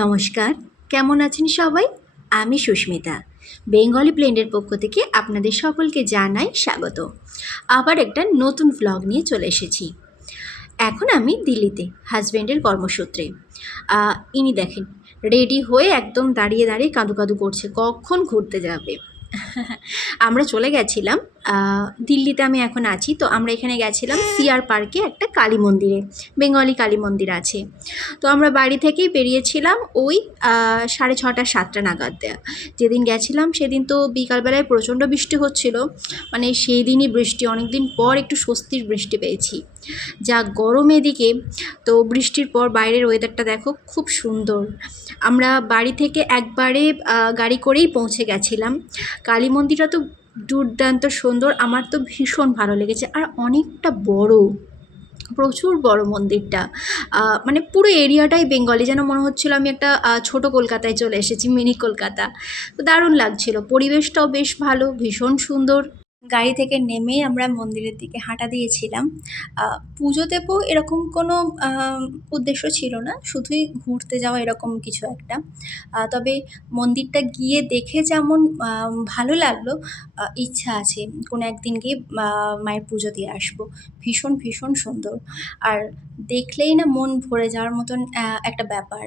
নমস্কার, কেমন আছেন সবাই? আমি সুস্মিতা। বেঙ্গলি ব্লেন্ডের পক্ষ থেকে আপনাদের সকলকে জানাই স্বাগত। আবার একটা নতুন ভ্লগ নিয়ে চলে এসেছি। এখন আমি দিল্লিতে হাজব্যান্ডের কর্মসূত্রে। ইনি দেখেন রেডি হয়ে একদম দাঁড়িয়ে দাঁড়িয়ে কাঁদু কাঁদু করছে, কখন ঘুরতে যাবে। আমরা চলে গেছিলাম দিল্লিতে, আমি এখন আছি তো। আমরা এখানে গেছিলাম সিআর পার্কে একটা কালী মন্দিরে, বেঙ্গলি কালী মন্দির আছে। তো আমরা বাড়ি থেকেই বেরিয়েছিলাম ওই 6:30 7টা নাগাদ। যেদিন গেছিলাম সেদিন তো বিকালবেলায় প্রচণ্ড বৃষ্টি হচ্ছিল, মানে সেই দিনই বৃষ্টি, অনেক দিন পর একটু স্বস্তির বৃষ্টি পেয়েছি। যা গরম এদিকে, তো বৃষ্টির পর বাইরের ওয়েদারটা দেখো খুব সুন্দর। আমরা বাড়ি থেকে একবারে গাড়ি করেই পৌঁছে গেছিলাম। কালী মন্দিরটা তো দুর্দান্ত সুন্দর, আমার তো ভীষণ ভালো লেগেছে। আর অনেকটা বড়, প্রচুর বড় মন্দিরটা। মানে পুরো এরিয়াটাই বেঙ্গলি, যেন মনে হচ্ছিল আমি একটা ছোট কলকাতায় চলে এসেছি, মিনি কলকাতা। তো দারুণ লাগছিল, পরিবেশটাও বেশ ভালো, ভীষণ সুন্দর। গাড়ি থেকে নেমেই আমরা মন্দিরের দিকে হাঁটা দিয়েছিলাম। পুজো দেবো এরকম কোনো উদ্দেশ্য ছিল না, শুধুই ঘুরতে যাওয়া এরকম কিছু একটা। তবে মন্দিরটা গিয়ে দেখে যেমন ভালো লাগলো, ইচ্ছা আছে কোনো একদিন গিয়ে মায়ের পুজো দিয়ে আসবো। ভীষণ ভীষণ সুন্দর, আর দেখলেই না মন ভরে যাওয়ার মতন একটা ব্যাপার।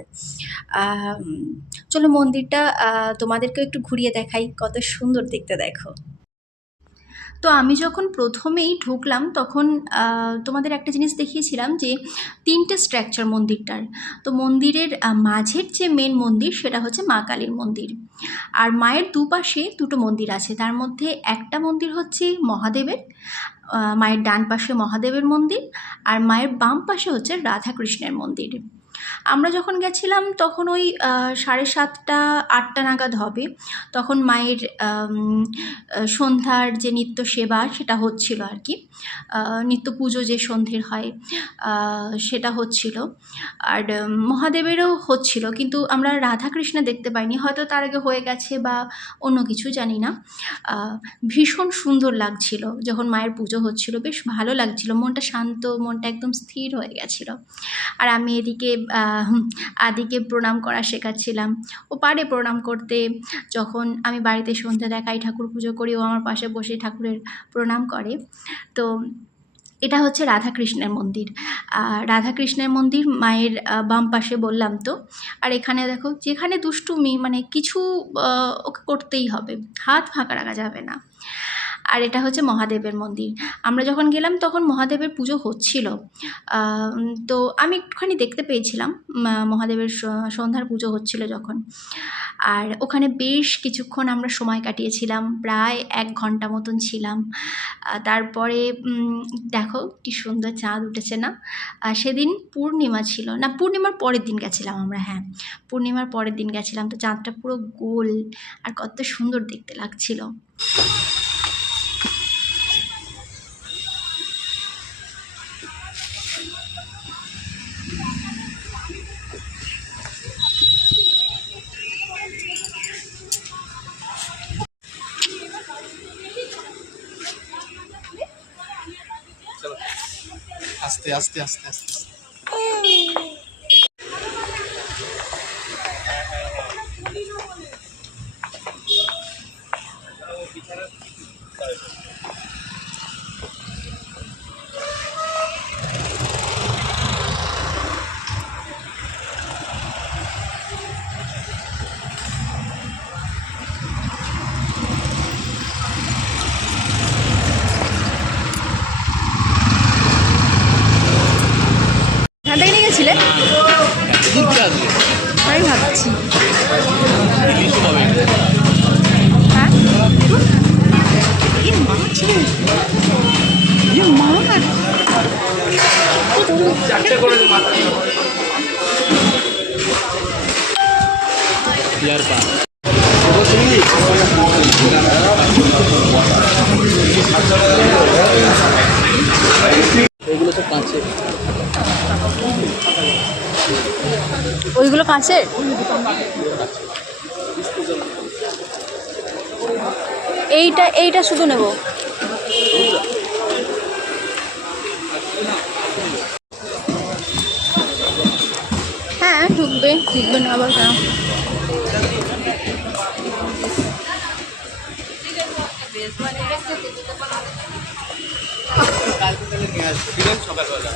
চলো মন্দিরটা তোমাদেরকেও একটু ঘুরিয়ে দেখাই, কত সুন্দর দেখতে দেখো। তো আমি যখন প্রথমেই ঢুকলাম তখন তোমাদের একটা জিনিস দেখিয়েছিলাম যে 3টে স্ট্রাকচার মন্দিরটার। তো মন্দিরের মাঝের যে মেন মন্দির সেটা হচ্ছে মা কালীর মন্দির, আর মায়ের দুপাশে দুটো মন্দির আছে। তার মধ্যে একটা মন্দির হচ্ছে মহাদেবের, মায়ের ডান পাশে মহাদেবের মন্দির, আর মায়ের বাম পাশে হচ্ছে রাধাকৃষ্ণের মন্দির। আমরা যখন গেছিলাম তখন ওই 7:30 8টা নাগাদ হবে। তখন মায়ের সন্ধ্যার যে নিত্য সেবা সেটা হচ্ছিল আর কি, নিত্য পুজো যে সন্ধ্যের হয় সেটা হচ্ছিল। আর মহাদেবেরও হচ্ছিল, কিন্তু আমরা রাধাকৃষ্ণ দেখতে পাইনি, হয়তো তার আগে হয়ে গেছে বা অন্য কিছু জানি না। ভীষণ সুন্দর লাগছিল যখন মায়ের পুজো হচ্ছিল, বেশ ভালো লাগছিল, মনটা শান্ত, মনটা একদম স্থির হয়ে গেছিলো। আর আমি এদিকে আদিকে প্রণাম করা শেখাচ্ছিলাম, ও পারে প্রণাম করতে। যখন আমি বাড়িতে সন্ধ্যা দেখাই, ঠাকুর পুজো করি, ও আমার পাশে বসে ঠাকুরের প্রণাম করে। তো এটা হচ্ছে রাধাকৃষ্ণের মন্দির। রাধাকৃষ্ণের মন্দির মায়ের বাম পাশে বললাম তো। আর এখানে দেখো যেখানে দুষ্টুমি, মানে কিছু ওকে করতেই হবে, হাত ফাঁকা রাখা যাবে না। আর এটা হচ্ছে মহাদেবের মন্দির। আমরা যখন গেলাম তখন মহাদেবের পুজো হচ্ছিল, তো আমি একটুখানি দেখতে পেয়েছিলাম মহাদেবের সন্ধ্যার পুজো হচ্ছিল যখন। আর ওখানে বেশ কিছুক্ষণ আমরা সময় কাটিয়েছিলাম, প্রায় 1 ঘন্টা মতন ছিলাম। তারপরে দেখো কি সুন্দর চাঁদ উঠেছে না। সেদিন পূর্ণিমা ছিল না, পূর্ণিমার পরের দিন গেছিলাম আমরা, হ্যাঁ পূর্ণিমার পরের দিন গেছিলাম। তো চাঁদটা পুরো গোল আর কত সুন্দর দেখতে লাগছিল। আস্তে আস্তে আস্তে আস্তে এখান থেকে নিয়ে গেছিলে? আমি ভাবছি হ্যাঁ এগুলো সব কাঁচের। ওইগুলো কাঁচের। এইটা শুধু নেব। হ্যাঁ ঢুকবো। ঠুকবে ঠুকবে না আবার কেন? কালকে তাহলে নিয়ে আসবো, ঠিক আছে, সকালবেলা।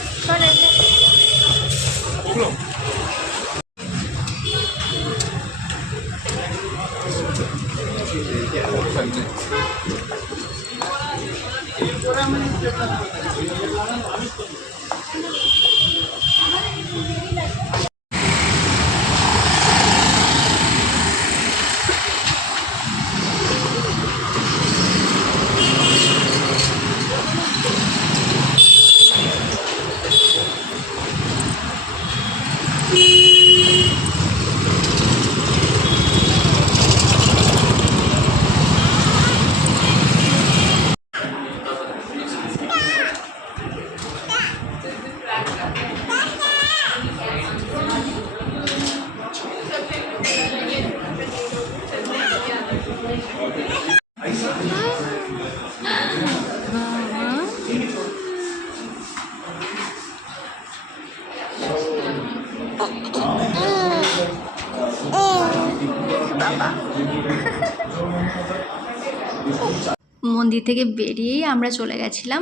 মন্দির থেকে বেরিয়েই আমরা চলে গেছিলাম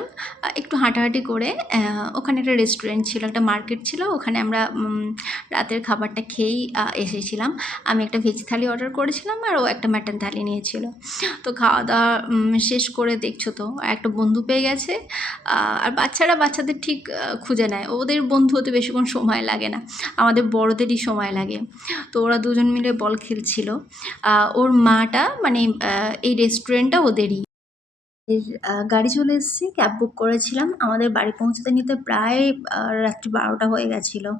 একটু হাঁটাহাঁটি করে। ওখানে একটা রেস্টুরেন্ট ছিল, একটা মার্কেট ছিল, ওখানে আমরা রাতের খাবারটা খেয়েই এসেছিলাম। আমি একটা ভেজ থালি অর্ডার করেছিলাম আর ও একটা মাটন থালি নিয়েছিল। তো খাওয়া দাওয়া শেষ করে দেখছো তো একটা বন্ধু পেয়ে গেছে। আর বাচ্চারা বাচ্চাদের ঠিক খুঁজে নেয়, ওদের বন্ধু হতে বেশিক্ষণ সময় লাগে না, আমাদের বড়দেরই সময় লাগে। তো ওরা দুজন মিলে বল খেলছিল। ওর মাটা মানে এই রেস্টুরেন্টটা ওদেরই। গাড়ি চলে এসেছে, ক্যাব বুক করেছিলাম, আমাদের বাড়ি পৌঁছতে নিতে প্রায় রাত্রি 12টা হয়ে গেছিলো।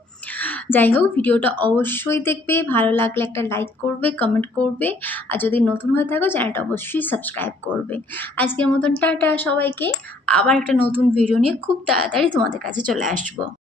যাই হোক, ভিডিওটা অবশ্যই দেখবে, ভালো লাগলে একটা লাইক করবে, কমেন্ট করবে, আর যদি নতুন হয়ে থাকো চ্যানেলটা অবশ্যই সাবস্ক্রাইব করবে। আজকের মতন টাটা সবাইকে, আবার একটা নতুন ভিডিও নিয়ে খুব তাড়াতাড়ি তোমাদের কাছে চলে আসবো।